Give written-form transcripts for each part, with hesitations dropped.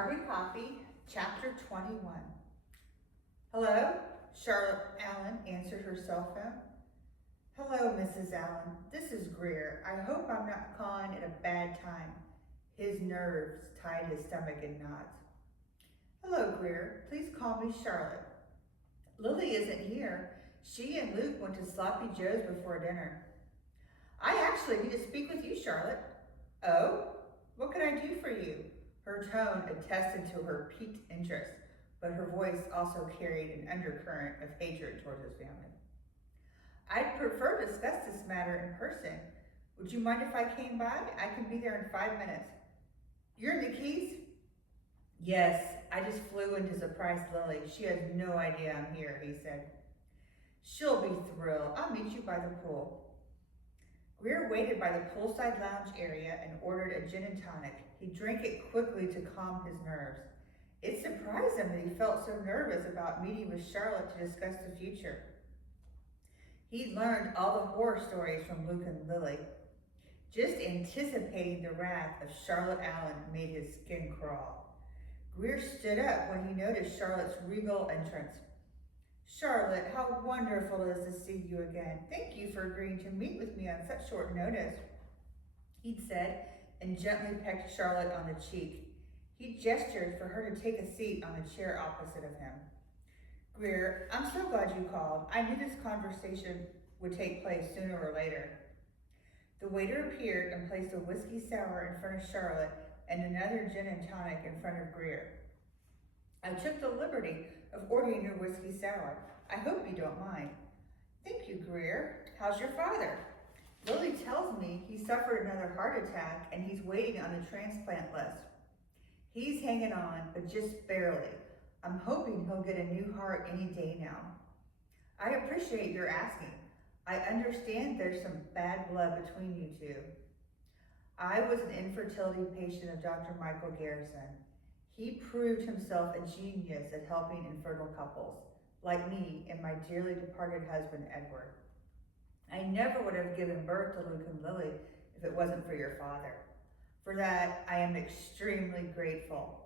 Carbon Copy, Chapter 21. Hello? Charlotte Allen answered her cell phone. Hello, Mrs. Allen. This is Grier. I hope I'm not calling at a bad time. His nerves tied his stomach in knots. Hello, Grier. Please call me Charlotte. Lilly isn't here. She and Luke went to Sloppy Joe's before dinner. I actually need to speak with you, Charlotte. Oh? What can I do for you? Her tone attested to her piqued interest, but her voice also carried an undercurrent of hatred towards his family. I'd prefer to discuss this matter in person. Would you mind if I came by? I can be there in 5 minutes. You're in the Keys? Yes, I just flew in to surprise Lilly. She has no idea I'm here, he said. She'll be thrilled. I'll meet you by the pool. Grier waited by the poolside lounge area and ordered a gin and tonic. He drank it quickly to calm his nerves. It surprised him that he felt so nervous about meeting with Charlotte to discuss the future. He'd learned all the horror stories from Luke and Lilly. Just anticipating the wrath of Charlotte Allen made his skin crawl. Grier stood up when he noticed Charlotte's regal entrance. Charlotte, how wonderful it is to see you again. Thank you for agreeing to meet with me on such short notice, he'd said, and gently pecked Charlotte on the cheek. He gestured for her to take a seat on the chair opposite of him. Grier, I'm so glad you called. I knew this conversation would take place sooner or later. The waiter appeared and placed a whiskey sour in front of Charlotte and another gin and tonic in front of Grier. I took the liberty of ordering your whiskey sour. I hope you don't mind. Thank you, Grier. How's your father? Lilly tells me he suffered another heart attack and he's waiting on the transplant list. He's hanging on, but just barely. I'm hoping he'll get a new heart any day now. I appreciate your asking. I understand there's some bad blood between you two. I was an infertility patient of Dr. Michael Garrison. He proved himself a genius at helping infertile couples, like me and my dearly departed husband, Edward. I never would have given birth to Luke and Lilly if it wasn't for your father. For that, I am extremely grateful.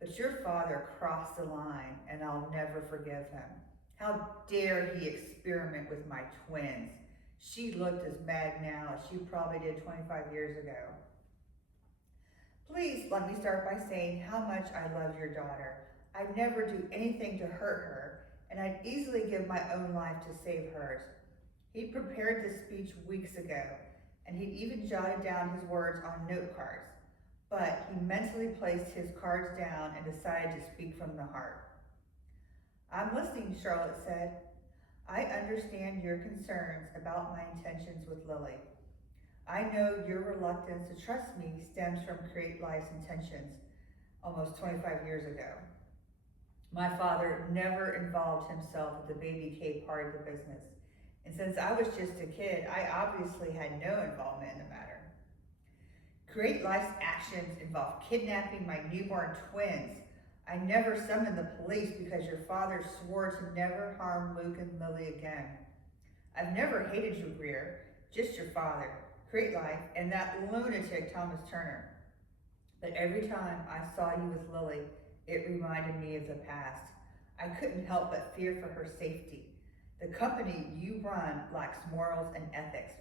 But your father crossed the line, and I'll never forgive him. How dare he experiment with my twins? She looked as mad now as she probably did 25 years ago. Please let me start by saying how much I love your daughter. I'd never do anything to hurt her, and I'd easily give my own life to save hers. He'd prepared this speech weeks ago, and he'd even jotted down his words on note cards. But he mentally placed his cards down and decided to speak from the heart. I'm listening, Charlotte said. I understand your concerns about my intentions with Lilly. I know your reluctance to trust me stems from Create Life's intentions almost 25 years ago. My father never involved himself with the baby K part of the business. And since I was just a kid, I obviously had no involvement in the matter. Create Life's actions involved kidnapping my newborn twins. I never summoned the police because your father swore to never harm Luke and Lilly again. I've never hated you, Grier, just your father, Create Life, and that lunatic Thomas Turner. But every time I saw you with Lilly, it reminded me of the past. I couldn't help but fear for her safety. The company you run lacks morals and ethics.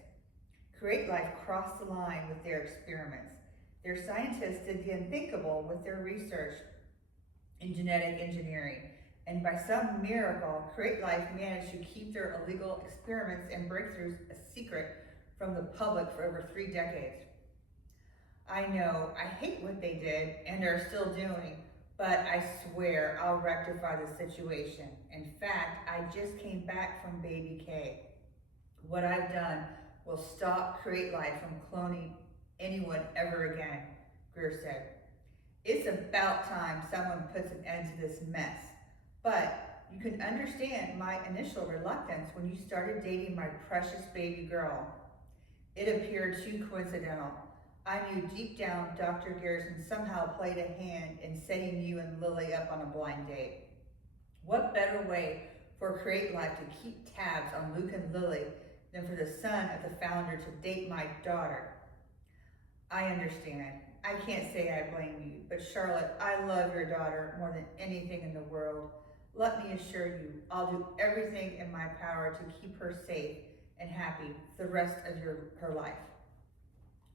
Create Life crossed the line with their experiments. Their scientists did the unthinkable with their research in genetic engineering, and by some miracle, Create Life managed to keep their illegal experiments and breakthroughs a secret from the public for over 3 decades. I know, I hate what they did and are still doing, but I swear I'll rectify the situation. In fact, I just came back from baby K. What I've done will stop Create Life from cloning anyone ever again, Grier said. It's about time someone puts an end to this mess. But you can understand my initial reluctance when you started dating my precious baby girl. It appeared too coincidental. I knew deep down Dr. Garrison somehow played a hand in setting you and Lilly up on a blind date. What better way for Create Life to keep tabs on Luke and Lilly than for the son of the founder to date my daughter? I understand. I can't say I blame you, but Charlotte, I love your daughter more than anything in the world. Let me assure you, I'll do everything in my power to keep her safe and happy for the rest of her life.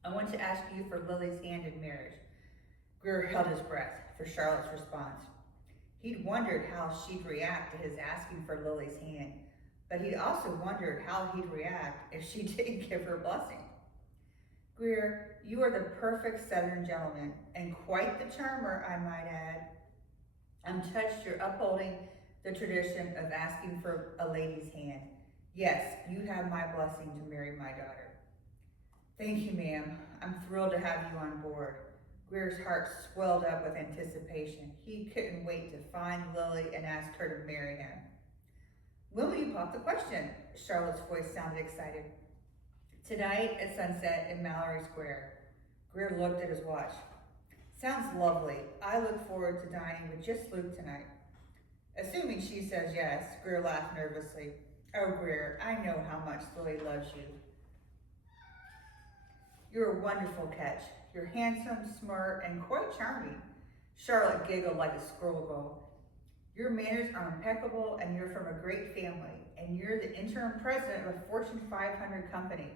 I want to ask you for Lily's hand in marriage. Grier held his breath for Charlotte's response. He'd wondered how she'd react to his asking for Lily's hand, but he'd also wondered how he'd react if she didn't give her blessing. Grier, you are the perfect Southern gentleman, and quite the charmer, I might add. I'm touched you're upholding the tradition of asking for a lady's hand. Yes, you have my blessing to marry my daughter. Thank you, ma'am. I'm thrilled to have you on board. Grier's heart swelled up with anticipation. He couldn't wait to find Lilly and ask her to marry him. When will you pop the question? Charlotte's voice sounded excited. Tonight at sunset in Mallory Square. Grier looked at his watch. Sounds lovely. I look forward to dining with just Luke tonight. Assuming she says yes, Grier laughed nervously. Oh, Grier, I know how much Lilly loves you. You're a wonderful catch. You're handsome, smart, and quite charming. Charlotte giggled like a squirrel. Your manners are impeccable, and you're from a great family, and you're the interim president of a Fortune 500 company.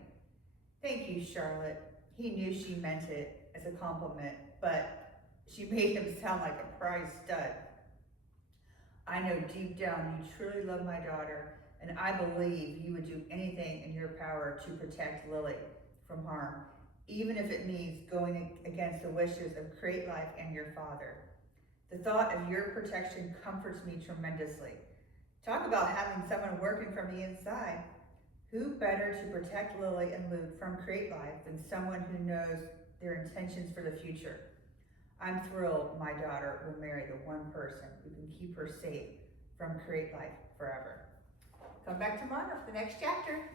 Thank you, Charlotte. He knew she meant it as a compliment, but she made him sound like a prize stud. I know deep down you truly love my daughter, and I believe you would do anything in your power to protect Lilly from harm, even if it means going against the wishes of Create Life and your father. The thought of your protection comforts me tremendously. Talk about having someone working from the inside. Who better to protect Lilly and Luke from Create Life than someone who knows their intentions for the future? I'm thrilled my daughter will marry the one person who can keep her safe from Create Life forever. Come back tomorrow for the next chapter.